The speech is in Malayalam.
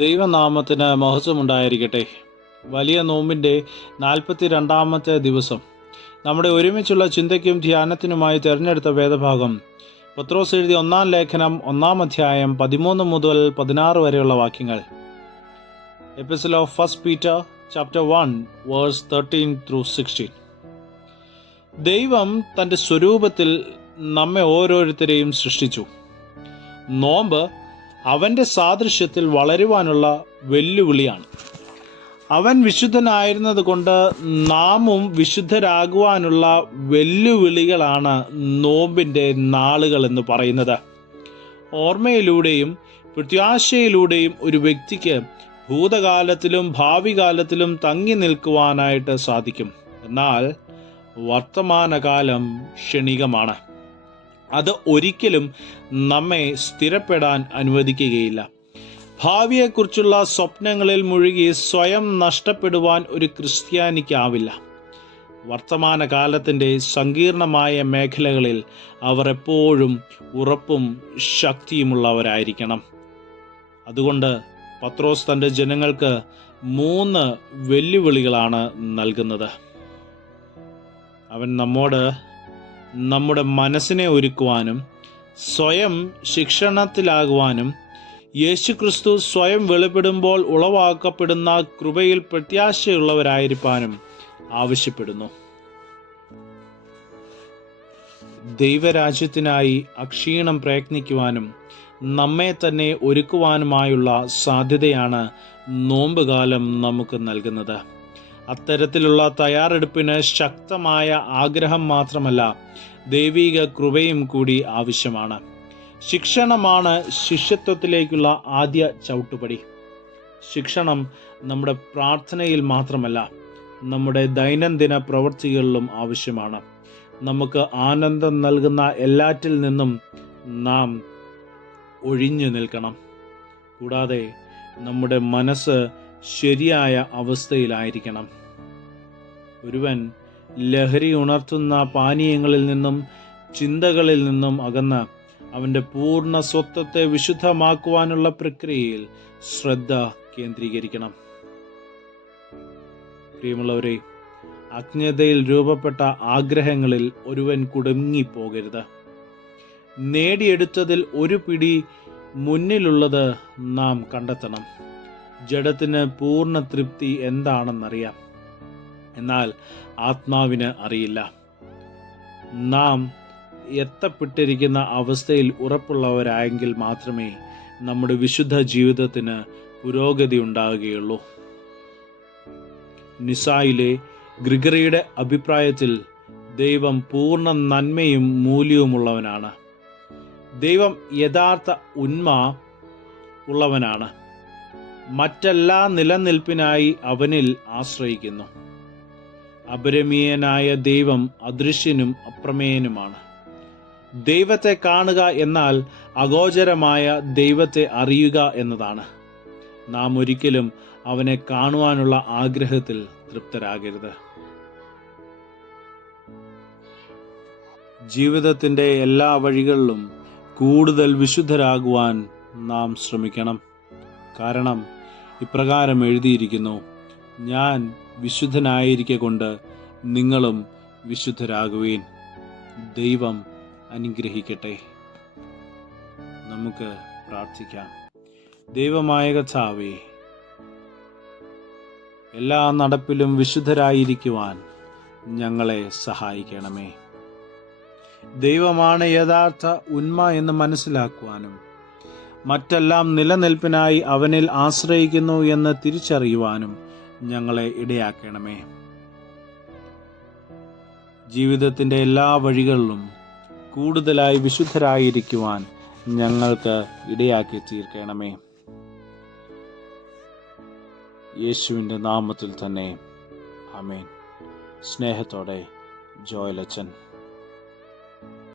ദൈവനാമത്തിന് മഹത്വമുണ്ടായിരിക്കട്ടെ. വലിയ നോമ്പിന്റെ നാൽപ്പത്തി രണ്ടാമത്തെ ദിവസം. നമ്മുടെ ഒരുമിച്ചുള്ള ചിന്തയ്ക്കും ധ്യാനത്തിനുമായി തിരഞ്ഞെടുത്ത വേദഭാഗം. പത്രോസ് എഴുതിയ ഒന്നാം ലേഖനം ഒന്നാം അധ്യായം പതിമൂന്ന് മുതൽ പതിനാറ് വരെയുള്ള വാക്യങ്ങൾ. Epistle of first Peter chapter one verse thirteen through sixteen. ദൈവം തന്റെ സ്വരൂപത്തിൽ നമ്മെ ഓരോരുത്തരെയും സൃഷ്ടിച്ചു. നോമ്പ് അവന്റെ സാദൃശ്യത്തിൽ വളരുവാനുള്ള വെല്ലുവിളിയാണ്. അവൻ വിശുദ്ധനായിരുന്നത് കൊണ്ട് നാമും വിശുദ്ധരാകുവാനുള്ള വെല്ലുവിളികളാണ് നോമ്പിന്റെ നാളുകൾ എന്ന് പറയുന്നത്. ഓർമ്മയിലൂടെയും പ്രത്യാശയിലൂടെയും ഒരു വ്യക്തിക്ക് ഭൂതകാലത്തിലും ഭാവി കാലത്തിലും തങ്ങി നിൽക്കുവാനായിട്ട് സാധിക്കും. എന്നാൽ വർത്തമാനകാലം ക്ഷണികമാണ്. അത് ഒരിക്കലും നമ്മെ സ്ഥിരപ്പെടാൻ അനുവദിക്കുകയില്ല. ഭാവിയെക്കുറിച്ചുള്ള സ്വപ്നങ്ങളിൽ മുഴുകി സ്വയം നഷ്ടപ്പെടുവാൻ ഒരു ക്രിസ്ത്യാനിക്കാവില്ല. വർത്തമാനകാലത്തിന്റെ സങ്കീർണമായ മേഖലകളിൽ അവർ എപ്പോഴും ഉറപ്പും ശക്തിയുമുള്ളവരായിരിക്കണം. അതുകൊണ്ട് പത്രോസ് തന്റെ ജനങ്ങൾക്ക് മൂന്ന് വെല്ലുവിളികളാണ് നൽകുന്നത്. അവൻ നമ്മോട് നമ്മുടെ മനസ്സിനെ ഒരുക്കുവാനും സ്വയം ശിക്ഷണത്തിലാകുവാനും യേശുക്രിസ്തു സ്വയം വെളിപ്പെടുമ്പോൾ ഉളവാക്കപ്പെടുന്ന കൃപയിൽ പ്രത്യാശയുള്ളവരായിരിക്കാനും ആവശ്യപ്പെടുന്നു. ദൈവരാജ്യത്തിനായി അക്ഷീണം പ്രയത്നിക്കുവാനും നമ്മെ തന്നെ ഒരുക്കുവാനുമായുള്ള സാധ്യതയാണ് നോമ്പുകാലം നമുക്ക് നൽകുന്നത്. അത്തരത്തിലുള്ള തയ്യാറെടുപ്പിന് ശക്തമായ ആഗ്രഹം മാത്രമല്ല ദൈവീക കൃപയും കൂടി ആവശ്യമാണ്. ശിക്ഷണമാണ് ശിഷ്യത്വത്തിലേക്കുള്ള ആദ്യ ചവിട്ടുപടി. ശിക്ഷണം നമ്മുടെ പ്രാർത്ഥനയിൽ മാത്രമല്ല നമ്മുടെ ദൈനംദിന പ്രവൃത്തികളിലും ആവശ്യമാണ്. നമുക്ക് ആനന്ദം നൽകുന്ന എല്ലാറ്റിൽ നിന്നും നാം ഒഴിഞ്ഞു നിൽക്കണം. കൂടാതെ നമ്മുടെ മനസ്സ് ശരിയായ അവസ്ഥയിലായിരിക്കണം. ഒരുവൻ ലഹരി ഉണർത്തുന്ന പാനീയങ്ങളിൽ നിന്നും ചിന്തകളിൽ നിന്നും അകന്ന് അവന്റെ പൂർണ സ്വത്വത്തെ വിശുദ്ധമാക്കുവാനുള്ള പ്രക്രിയയിൽ ശ്രദ്ധ കേന്ദ്രീകരിക്കണം. പ്രിയമുള്ളവരെ അജ്ഞതയിൽ രൂപപ്പെട്ട ആഗ്രഹങ്ങളിൽ ഒരുവൻ കുടുങ്ങിപ്പോകരുത്. നേടിയെടുത്തതിൽ ഒരു പിടി മുന്നിലുള്ളത് നാം കണ്ടെത്തണം. ജഡത്തിന് പൂർണ തൃപ്തി എന്താണെന്നറിയാം. എന്നാൽ ആത്മാവിന് അറിയില്ല. നാം എത്തപ്പെട്ടിരിക്കുന്ന അവസ്ഥയിൽ ഉറപ്പുള്ളവരായെങ്കിൽ മാത്രമേ നമ്മുടെ വിശുദ്ധ ജീവിതത്തിന് പുരോഗതി ഉണ്ടാകുകയുള്ളൂ. നിസായിലെ ഗ്രിഗറിയുടെ അഭിപ്രായത്തിൽ ദൈവം പൂർണ നന്മയും മൂല്യവുമുള്ളവനാണ്. ദൈവം യഥാർത്ഥ ഉന്മ ഉള്ളവനാണ്. മറ്റെല്ലാ നിലനിൽപ്പിനായി അവനിൽ ആശ്രയിക്കുന്നു. അപരമീയനായ ദൈവം അദൃശ്യനും അപ്രമേയനുമാണ്. ദൈവത്തെ കാണുക എന്നാൽ അഗോചരമായ ദൈവത്തെ അറിയുക എന്നതാണ്. നാം ഒരിക്കലും അവനെ കാണുവാനുള്ള ആഗ്രഹത്തിൽ തൃപ്തരാകരുത്. ജീവിതത്തിന്റെ എല്ലാ വഴികളിലും കൂടുതൽ വിശുദ്ധരാകുവാൻ നാം ശ്രമിക്കണം. കാരണം ഇപ്രകാരം എഴുതിയിരിക്കുന്നു ഞാൻ വിശുദ്ധനായിരിക്കെ കൊണ്ട് നിങ്ങളും വിശുദ്ധരാകുവേൻ. ദൈവം അനുഗ്രഹിക്കട്ടെ. നമുക്ക് പ്രാർത്ഥിക്കാം. ദൈവമായ കഥാവേ എല്ലാ നടപ്പിലും വിശുദ്ധരായിരിക്കുവാൻ ഞങ്ങളെ സഹായിക്കണമേ. ദൈവമാണ് യഥാർത്ഥ ഉന്മ എന്ന് മനസ്സിലാക്കുവാനും മറ്റെല്ലാം നിലനിൽപ്പിനായി അവനിൽ ആശ്രയിക്കുന്നു എന്ന് തിരിച്ചറിയുവാനും ഞങ്ങളെ ഇടയാക്കണമേ. ജീവിതത്തിന്റെ എല്ലാ വഴികളിലും കൂടുതലായി വിശുദ്ധരായിരിക്കുവാൻ ഞങ്ങൾക്ക് ഇടയാക്കി തീർക്കണമേ. യേശുവിന്റെ നാമത്തിൽ തന്നെ. അമേൻ സ്നേഹത്തോടെ ജോയലച്ചൻ.